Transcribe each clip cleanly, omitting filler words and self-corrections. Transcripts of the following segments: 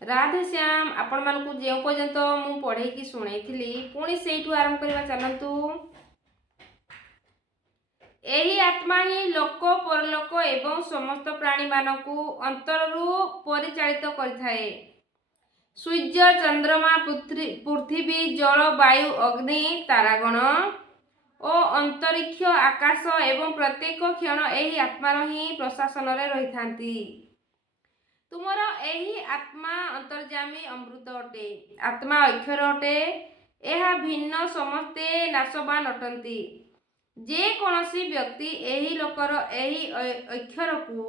राधेश्याम आपण मानकु जो पर्यंत मु पढ़ेकी शुणेइथिली पुणी सेठू आरंभ करवा चलतु। एही आत्मा ही लोक परलोक एवं समस्त प्राणी मानकु अंतररू परिचालित करिथाए। सूर्य चंद्रमा पृथ्वी जल वायु अग्नि तारागण और अंतरिक्ष आकाश एवं प्रत्येक क्षण एही आत्मार ही प्रशासन रे रहिथांती। तुमर एही आत्मा अंतर्जामी अमृत अटे। आत्मा अक्षर अटे। यह भिन्न समस्ते नाशवान अटंती। जे कौनसी व्यक्ति एही लोकर एही अक्षर को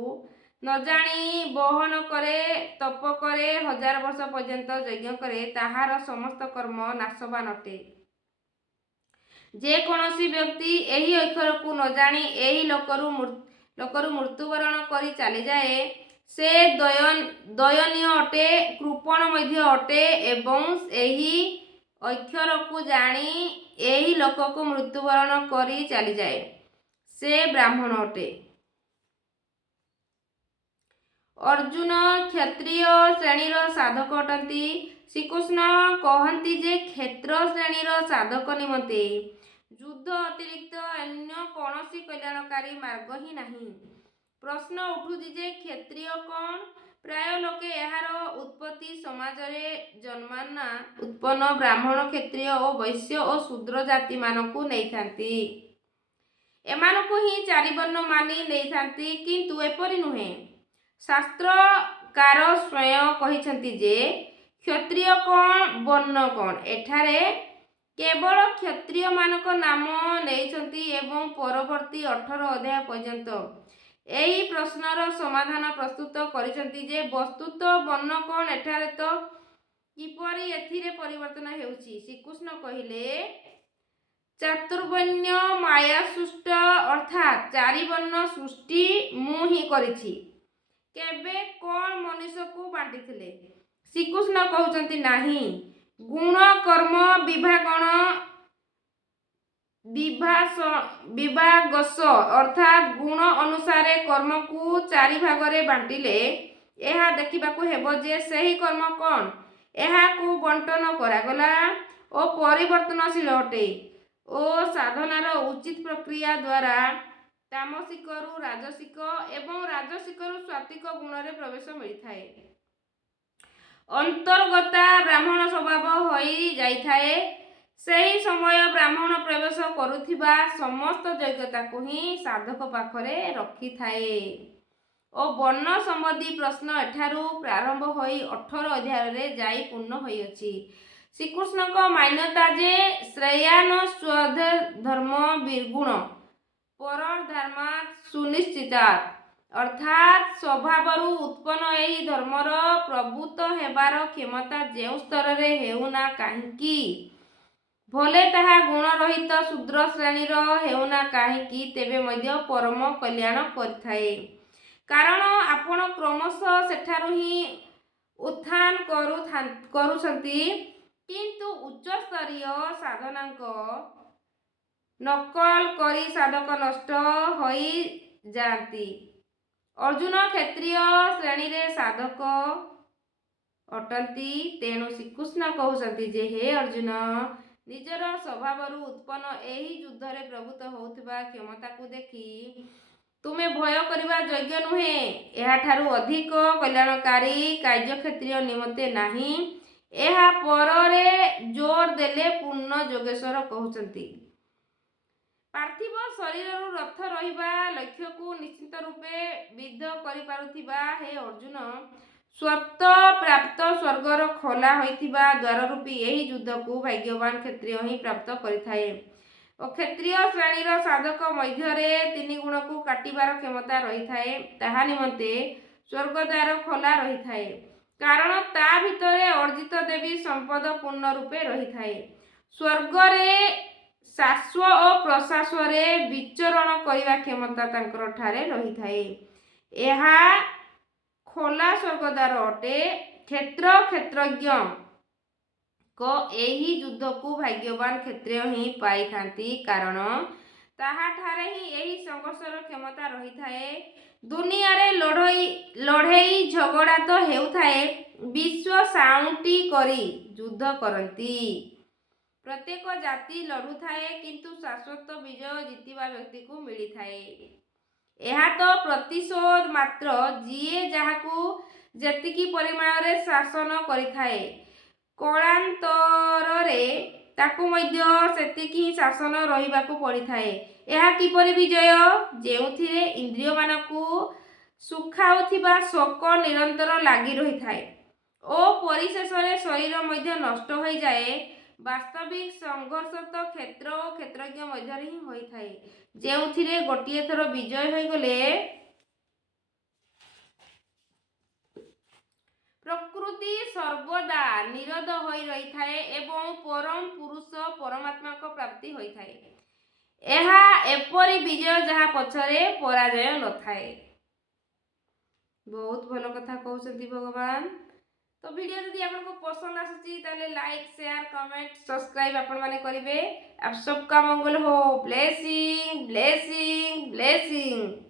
न जानी बहन करे तप करे 1000 वर्ष पर्यंत यज्ञ करे ताहार समस्त कर्म नाशवान अटे। जे कौनसी व्यक्ति एही अक्षर को न जानी एही लोकरु मृत्युवरण करी चली जाए से दयनीय अटे, कृपण मध्य अटे एवं एही अक्षर को जानी एही लोक को मृत्युवरण करी चली जाए से ब्राह्मण अटे। अर्जुन क्षत्रिय श्रेणीर साधक अटंती। श्रीकृष्ण कहती जे क्षेत्र श्रेणीर साधक निमंते युद्ध अतिरिक्त अन्य कौनसी कल्याणकारी मार्ग ही नहीं। प्रश्न उठुची जे क्षत्रिय कौन? प्राय लोके यार उत्पत्ति समाज रे जन्माना उत्पन्न ब्राह्मण क्षत्रिय और वैश्य और शूद्र जाति मानकु नहीं थांती। एमानकु ही चारिवर्ण मानी नहीं थांती, किंतु एपरि नुहे। शास्त्रकार स्वयं कहिसंती जे क्षत्रिय कौन वर्ण कौन। एठारे केवल क्षत्रिय मानक नाम नेइसंती एवं परवर्ती 18 अध्याय पर्यंत एही प्रश्नर समाधान प्रस्तुत करिसंती जे वस्तुत वर्ण कौन। एठारे तो किपरि एथिरे परिवर्तन हेउची। श्रीकृष्ण कहिले चातुर्वर्ण माया सृष्ट अर्थात चारिवर्ण सृष्टि मु ही करिछि। केबे कौन मनुष्य को बांटिथिले? श्रीकृष्ण कहउचंती नाही। गुण कर्म विभागस अर्थात गुण अनुसार कर्म को 4 भागरे बांटिले यह देखिबाकू हेबो जे सही कर्म कौन यह को बंटन करागला और परिवर्तनशील अटे और साधनार उचित प्रक्रिया द्वारा तामसिक रु राजसिक एवं राजसिक रु सात्विक गुण रे प्रवेश मिलता है। अंतर्गता ब्राह्मण स्वभाव होई जाइथाए। सही समय ब्राह्मण प्रवेश करुथिबा समस्त योग्यता को ही साधक पाखरे रखी थाए और वर्ण संबंधी प्रश्न एठारू प्रारंभ होई 18 अध्याय रे जाई पूर्ण होई अछि। श्रीकृष्ण को मान्यता जे श्रेयान स्वध धर्म विगुण पर धर्मा सुनिश्चिता अर्थात स्वभावरु उत्पन्न एही धर्मर प्रभुत हेबार क्षमता जेउ स्तर रे हेउना काहींकी भले ताहा गुण रहित शूद्र श्रेणीर हेउना काहींकी तेबे मध्य परम कल्याण करिथाए। कारण आपण क्रमशः सेठारु ही उत्थान करुछंती, किंतु उच्च स्तरीय साधनांक नकल करी साधक नष्ट होई जाती। अर्जुन क्षत्रिय श्रेणी रे साधक अटंती। तेणु श्रीकृष्ण कहउछंती जे हे अर्जुन निजर स्वभावरु उत्पन्न एही युद्ध रे प्रभुत होउथिबा क्षमता को देखी तुमे भय करिबा योग्य नुहे। एहा ठारू अधिक कल्याणकारी कार्य क्षत्रिय निमते नाही। एहा पररे जोर देले पूर्ण योगेश्वर कहउछंती। पार्थिव शरीर रथ रहिबा लक्ष्य को निश्चित रूपे विद्ध करि पारुथिबा हे अर्जुन स्वत प्राप्त स्वर्गर खोला होइथिबा द्वार रूपी एही युद्ध को भाग्यवान क्षत्रिय ही प्राप्त करिथाए और क्षत्रिय श्रेणीर साधक मध्य 3 गुण को काटिबार क्षमता रही थाए। ताहा निमंते स्वर्गद्वार खोला रही थाए कारण ता भितरे अर्जित देवी संपद पूर्ण रूपे रही थाए। स्वर्ग रे शाश्व और प्रशाश्व रे विचरण करिवा क्षमता तांकर ठारे रही थाए। एहा खोला स्वर्गद्वार अटे। क्षेत्रज्ञ को एही युद्ध को भाग्यवान क्षत्रिय ही पाई थांती कारण ताहा ठारे ही एही संघर्षर क्षमता रही थाए। ଦୁନିଆରେ ଲଢ଼େଇ ଝଗଡ଼ା ତ ହେଉଥାଏ, ବିଶ୍ୱ ସାଉଁଟି କରି ଯୁଦ୍ଧ କରନ୍ତି। ପ୍ରତ୍ୟେକ ଜାତି ଲଢ଼ୁଥାଏ, କିନ୍ତୁ ଶାଶ୍ୱତ ବିଜୟ ଜିତିବା ବ୍ୟକ୍ତିକୁ ମିଳିଥାଏ। ଏହା ତ ପ୍ରତିଶୋଧ ମାତ୍ର। ଯିଏ ଯାହାକୁ ଯେତିକି ପରିମାଣରେ ଶାସନ କରିଥାଏ, କଳାନ୍ତରରେ ତାକୁ ମଧ୍ୟ ସେତିକି ହିଁ ଶାସନ ରହିବାକୁ ପଡ଼ିଥାଏ। ଏହା କିପରି ବିଜୟ? ଯେଉଁଥିରେ ଇନ୍ଦ୍ରିୟମାନଙ୍କୁ ସୁଖାଉଥିବା ଶୋକ ନିରନ୍ତର ଲାଗି ରହିଥାଏ ଓ ପରିଶେଷରେ ଶରୀର ମଧ୍ୟ ନଷ୍ଟ ହୋଇଯାଏ। ବାସ୍ତବିକ ସଂଘର୍ଷ ତ କ୍ଷେତ୍ର ଓ କ୍ଷେତ୍ରଜ୍ଞ ମଧ୍ୟରେ ହିଁ ହୋଇଥାଏ, ଯେଉଁଥିରେ ଗୋଟିଏ ଥର ବିଜୟ ହୋଇଗଲେ ପ୍ରକୃତି ସର୍ବଦା ନିରୋଧ ହୋଇ ରହିଥାଏ ଏବଂ ପରମ ପୁରୁଷ ପରମାତ୍ମାଙ୍କ ପ୍ରାପ୍ତି ହୋଇଥାଏ। ଏହା ଏପରି ବିଜୟ ଯାହା ପଛରେ ପରାଜୟ ନଥାଏ। ବହୁତ ଭଲ କଥା କହୁଛନ୍ତି ଭଗବାନ। तो वीडियो यदि आपको पसंद आसुची ताले लाइक शेयर कमेंट सब्सक्राइब आपण माने करिवे। आप सबका मंगल हो। Blessing blessing blessing.